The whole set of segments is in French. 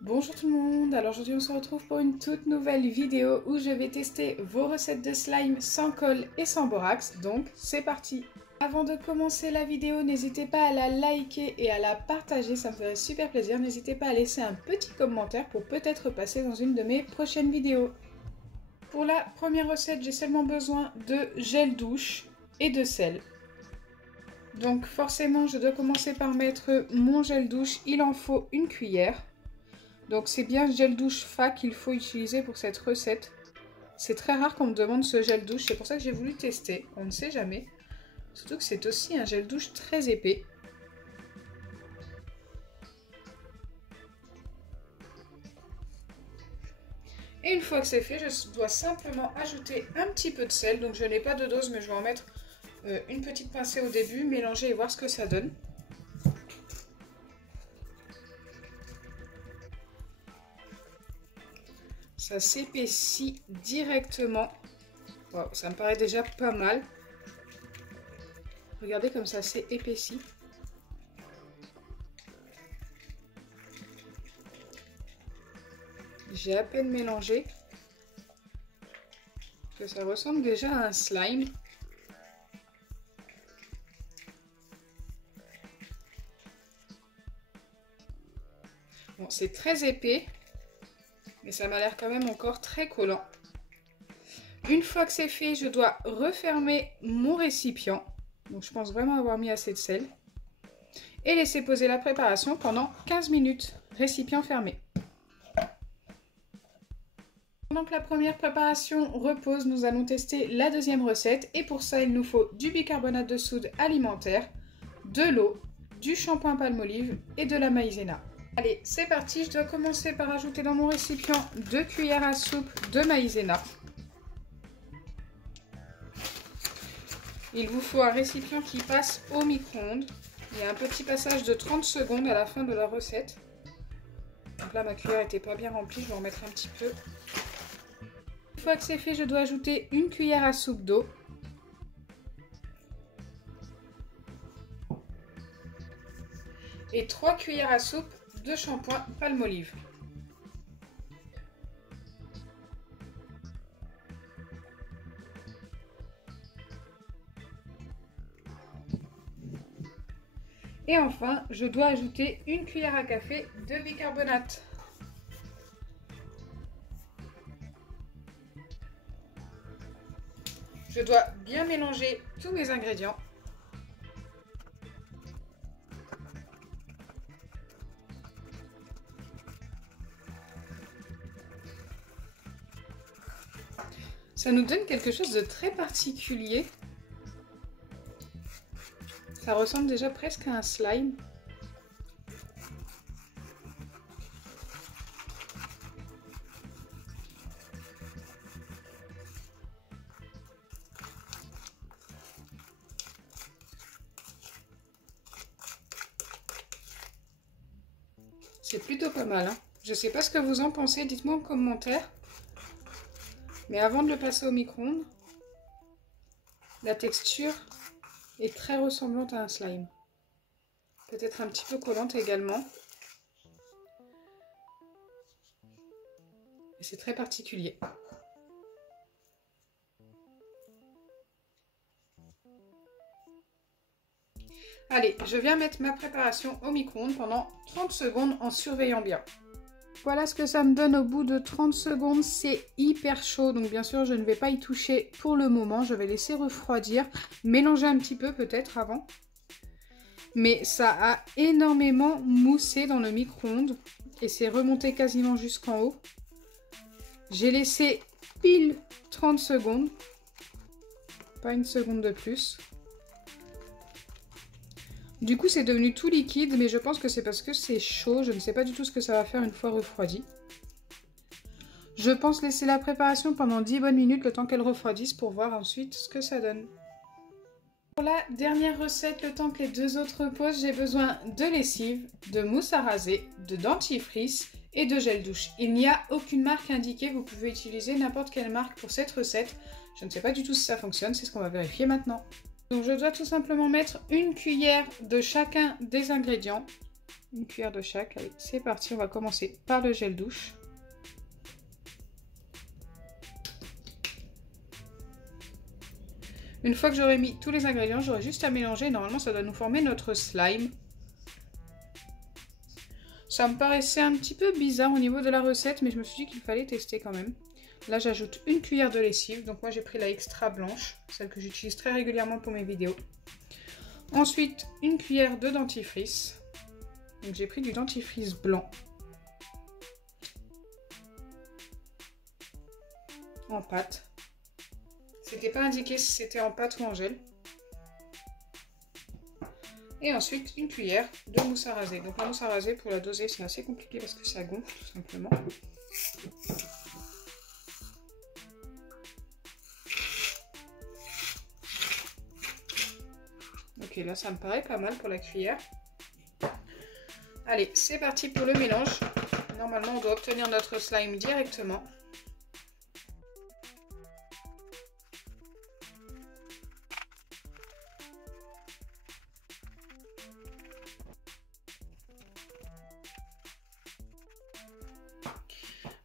Bonjour tout le monde, alors aujourd'hui on se retrouve pour une toute nouvelle vidéo où je vais tester vos recettes de slime sans colle et sans borax, donc c'est parti. Avant de commencer la vidéo, n'hésitez pas à la liker et à la partager, ça me ferait super plaisir. N'hésitez pas à laisser un petit commentaire pour peut-être passer dans une de mes prochaines vidéos. Pour la première recette, j'ai seulement besoin de gel douche et de sel. Donc forcément je dois commencer par mettre mon gel douche, il en faut une cuillère. Donc c'est bien gel douche Fa qu'il faut utiliser pour cette recette. C'est très rare qu'on me demande ce gel douche, c'est pour ça que j'ai voulu tester, on ne sait jamais. Surtout que c'est aussi un gel douche très épais. Et une fois que c'est fait, je dois simplement ajouter un petit peu de sel. Donc je n'ai pas de dose, mais je vais en mettre une petite pincée au début, mélanger et voir ce que ça donne. Ça s'épaissit directement. Wow, ça me paraît déjà pas mal. Regardez comme ça s'est épaissi. J'ai à peine mélangé que ça ressemble déjà à un slime. Bon, c'est très épais, mais ça m'a l'air quand même encore très collant. Une fois que c'est fait, je dois refermer mon récipient. Donc je pense vraiment avoir mis assez de sel. Et laisser poser la préparation pendant 15 minutes. Récipient fermé. Pendant que la première préparation repose, nous allons tester la deuxième recette. Et pour ça, il nous faut du bicarbonate de soude alimentaire, de l'eau, du shampoing Palmolive et de la maïzena. Allez, c'est parti. Je dois commencer par ajouter dans mon récipient 2 cuillères à soupe de maïzena. Il vous faut un récipient qui passe au micro-ondes. Il y a un petit passage de 30 secondes à la fin de la recette. Donc là, ma cuillère n'était pas bien remplie, je vais en mettre un petit peu. Une fois que c'est fait, je dois ajouter une cuillère à soupe d'eau. Et 3 cuillères à soupe de shampoing Palmolive. Et enfin, je dois ajouter une cuillère à café de bicarbonate. Je dois bien mélanger tous mes ingrédients. Ça nous donne quelque chose de très particulier. Ça ressemble déjà presque à un slime. C'est plutôt pas mal, hein. Je sais pas ce que vous en pensez, dites-moi en commentaire. Mais avant de le passer au micro-ondes, la texture est très ressemblante à un slime. Peut-être un petit peu collante également. Et c'est très particulier. Allez, je viens mettre ma préparation au micro-ondes pendant 30 secondes en surveillant bien. Voilà ce que ça me donne au bout de 30 secondes. C'est hyper chaud, donc bien sûr je ne vais pas y toucher pour le moment. Je vais laisser refroidir, mélanger un petit peu peut-être avant. Mais ça a énormément moussé dans le micro-ondes et c'est remonté quasiment jusqu'en haut. J'ai laissé pile 30 secondes, pas une seconde de plus. Du coup, c'est devenu tout liquide, mais je pense que c'est parce que c'est chaud. Je ne sais pas du tout ce que ça va faire une fois refroidi. Je pense laisser la préparation pendant 10 bonnes minutes, le temps qu'elle refroidisse, pour voir ensuite ce que ça donne. Pour la dernière recette, le temps que les deux autres reposent, j'ai besoin de lessive, de mousse à raser, de dentifrice et de gel douche. Il n'y a aucune marque indiquée, vous pouvez utiliser n'importe quelle marque pour cette recette. Je ne sais pas du tout si ça fonctionne, c'est ce qu'on va vérifier maintenant. Donc je dois tout simplement mettre une cuillère de chacun des ingrédients Une cuillère de chaque. Allez, c'est parti, on va commencer par le gel douche. Une fois que j'aurai mis tous les ingrédients, j'aurai juste à mélanger. Normalement, ça doit nous former notre slime. Ça me paraissait un petit peu bizarre au niveau de la recette, mais je me suis dit qu'il fallait tester quand même. Là, j'ajoute une cuillère de lessive. Donc moi, j'ai pris la extra blanche, celle que j'utilise très régulièrement pour mes vidéos. Ensuite, une cuillère de dentifrice. Donc j'ai pris du dentifrice blanc. En pâte. C'était pas indiqué si c'était en pâte ou en gel. Et ensuite, une cuillère de mousse à raser. Donc la mousse à raser, pour la doser, c'est assez compliqué parce que ça gonfle tout simplement. Ok, là ça me paraît pas mal pour la cuillère. Allez, c'est parti pour le mélange. Normalement, on doit obtenir notre slime directement.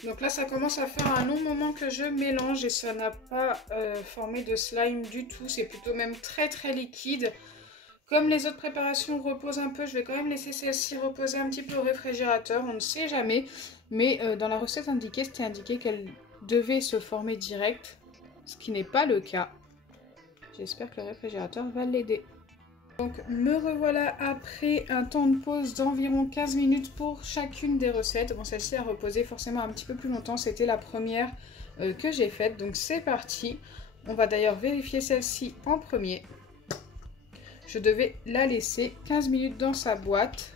Donc là, ça commence à faire un long moment que je mélange et ça n'a pas formé de slime du tout. C'est plutôt même très très liquide. Comme les autres préparations reposent un peu, je vais quand même laisser celle-ci reposer un petit peu au réfrigérateur. On ne sait jamais. Mais dans la recette indiquée, c'était indiqué qu'elle devait se former direct. Ce qui n'est pas le cas. J'espère que le réfrigérateur va l'aider. Donc me revoilà après un temps de pause d'environ 15 minutes pour chacune des recettes. Bon, celle-ci a reposé forcément un petit peu plus longtemps, c'était la première que j'ai faite. Donc c'est parti, on va d'ailleurs vérifier celle-ci en premier. Je devais la laisser 15 minutes dans sa boîte,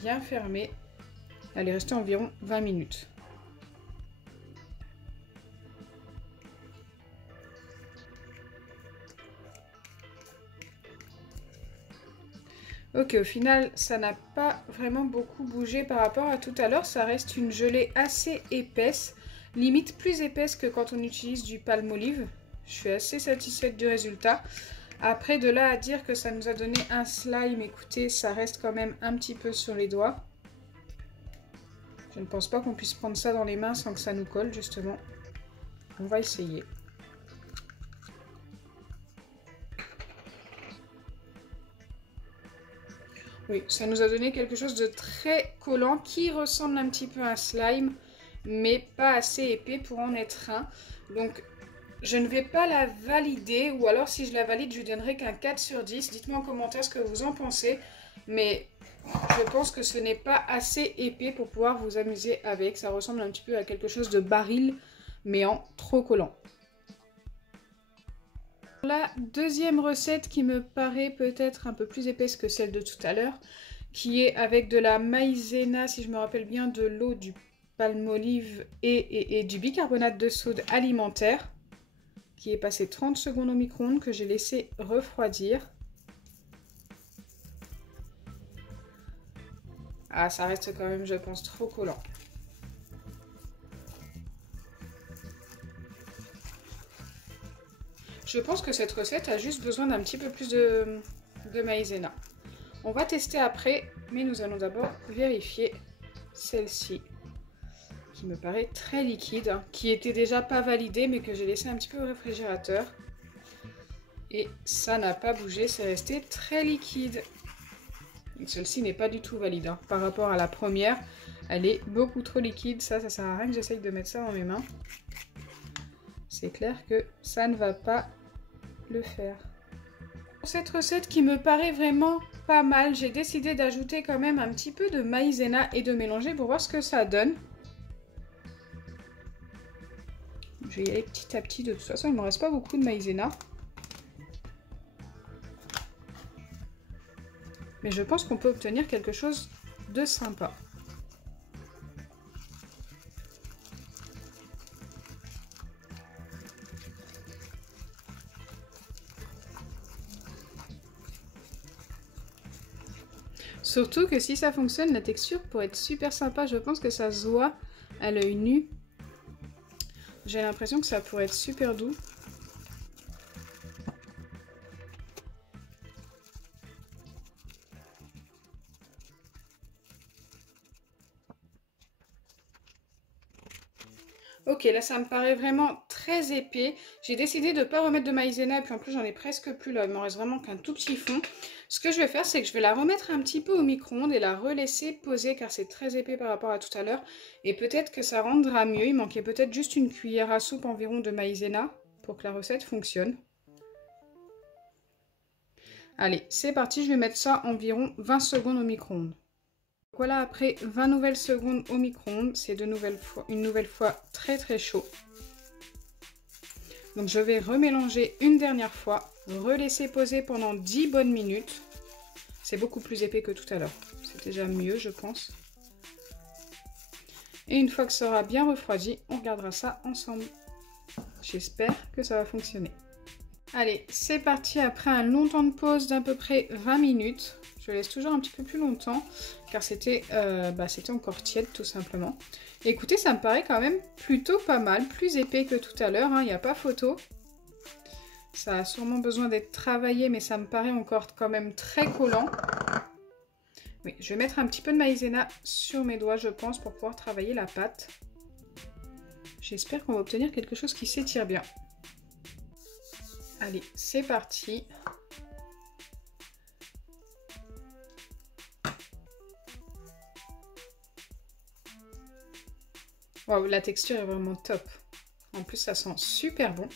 bien fermée. Elle est restée environ 20 minutes. Ok, au final, ça n'a pas vraiment beaucoup bougé par rapport à tout à l'heure. Ça reste une gelée assez épaisse, limite plus épaisse que quand on utilise du Palmolive. Je suis assez satisfaite du résultat. Après, de là à dire que ça nous a donné un slime, écoutez, ça reste quand même un petit peu sur les doigts. Je ne pense pas qu'on puisse prendre ça dans les mains sans que ça nous colle, justement. On va essayer. Oui, ça nous a donné quelque chose de très collant qui ressemble un petit peu à un slime, mais pas assez épais pour en être un. Donc, je ne vais pas la valider, ou alors si je la valide, je lui donnerai qu'un 4 sur 10. Dites-moi en commentaire ce que vous en pensez, mais je pense que ce n'est pas assez épais pour pouvoir vous amuser avec. Ça ressemble un petit peu à quelque chose de baril, mais en trop collant. La deuxième recette qui me paraît peut-être un peu plus épaisse que celle de tout à l'heure, qui est avec de la maïzena, si je me rappelle bien, de l'eau, du palmolive et du bicarbonate de soude alimentaire, qui est passé 30 secondes au micro-ondes, que j'ai laissé refroidir. Ah, ça reste quand même, je pense, trop collant. Je pense que cette recette a juste besoin d'un petit peu plus de maïzena. On va tester après, mais nous allons d'abord vérifier celle-ci, qui me paraît très liquide, hein, qui était déjà pas validée, mais que j'ai laissé un petit peu au réfrigérateur. Et ça n'a pas bougé, c'est resté très liquide. Celle-ci n'est pas du tout valide, hein. Par rapport à la première, elle est beaucoup trop liquide. Ça sert à rien que j'essaye de mettre ça dans mes mains. C'est clair que ça ne va pas le faire. Pour cette recette qui me paraît vraiment pas mal, j'ai décidé d'ajouter quand même un petit peu de maïzena et de mélanger pour voir ce que ça donne. Je vais y aller petit à petit, de toute façon il ne me reste pas beaucoup de maïzena. Mais je pense qu'on peut obtenir quelque chose de sympa. Surtout que si ça fonctionne, la texture pourrait être super sympa. Je pense que ça se voit à l'œil nu. J'ai l'impression que ça pourrait être super doux. Ok, là ça me paraît vraiment très épais. J'ai décidé de ne pas remettre de maïzena et puis en plus j'en ai presque plus là. Il m'en reste vraiment qu'un tout petit fond. Ce que je vais faire, c'est que je vais la remettre un petit peu au micro-ondes et la relaisser poser car c'est très épais par rapport à tout à l'heure. Et peut-être que ça rendra mieux. Il manquait peut-être juste une cuillère à soupe environ de maïzena pour que la recette fonctionne. Allez, c'est parti, je vais mettre ça environ 20 secondes au micro-ondes. Voilà, après 20 nouvelles secondes au micro-ondes, c'est une nouvelle fois très très chaud. Donc je vais remélanger une dernière fois, relaisser poser pendant 10 bonnes minutes. C'est beaucoup plus épais que tout à l'heure. C'est déjà mieux, je pense. Et une fois que ça aura bien refroidi, on regardera ça ensemble. J'espère que ça va fonctionner. Allez, c'est parti après un long temps de pause d'à peu près 20 minutes. Je laisse toujours un petit peu plus longtemps car c'était encore tiède tout simplement. Et écoutez, ça me paraît quand même plutôt pas mal, plus épais que tout à l'heure, il n'y a pas photo. Ça a sûrement besoin d'être travaillé, mais ça me paraît encore quand même très collant. Oui, je vais mettre un petit peu de maïzena sur mes doigts, je pense, pour pouvoir travailler la pâte. J'espère qu'on va obtenir quelque chose qui s'étire bien. Allez, c'est parti. Waouh, la texture est vraiment top. En plus, ça sent super bon.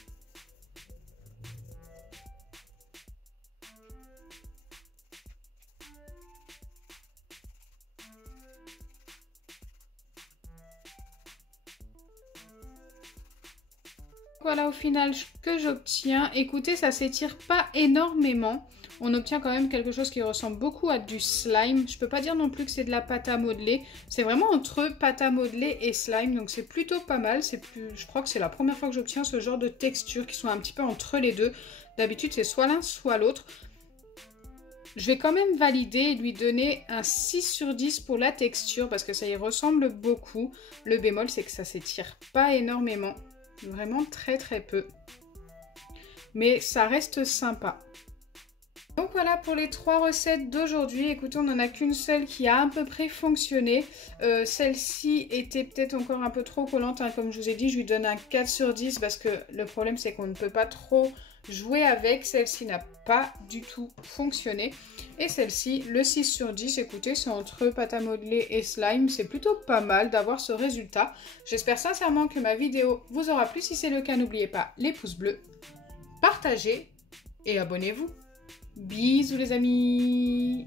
Voilà au final ce que j'obtiens. Écoutez, ça s'étire pas énormément. On obtient quand même quelque chose qui ressemble beaucoup à du slime. Je peux pas dire non plus que c'est de la pâte à modeler. C'est vraiment entre pâte à modeler et slime. Donc c'est plutôt pas mal. Je crois que c'est la première fois que j'obtiens ce genre de texture qui sont un petit peu entre les deux. D'habitude c'est soit l'un soit l'autre. Je vais quand même valider et lui donner un 6 sur 10 pour la texture parce que ça y ressemble beaucoup. Le bémol c'est que ça s'étire pas énormément. Vraiment très très peu. Mais ça reste sympa. Donc voilà pour les 3 recettes d'aujourd'hui. Écoutez, on n'en a qu'une seule qui a à peu près fonctionné. Celle-ci était peut-être encore un peu trop collante. Hein. Comme je vous ai dit, je lui donne un 4 sur 10 parce que le problème c'est qu'on ne peut pas trop jouer avec. Celle-ci n'a pas du tout fonctionné. Et celle-ci, le 6 sur 10, écoutez, c'est entre pâte à modeler et slime. C'est plutôt pas mal d'avoir ce résultat. J'espère sincèrement que ma vidéo vous aura plu. Si c'est le cas, n'oubliez pas les pouces bleus, partagez et abonnez-vous. Bisous les amis!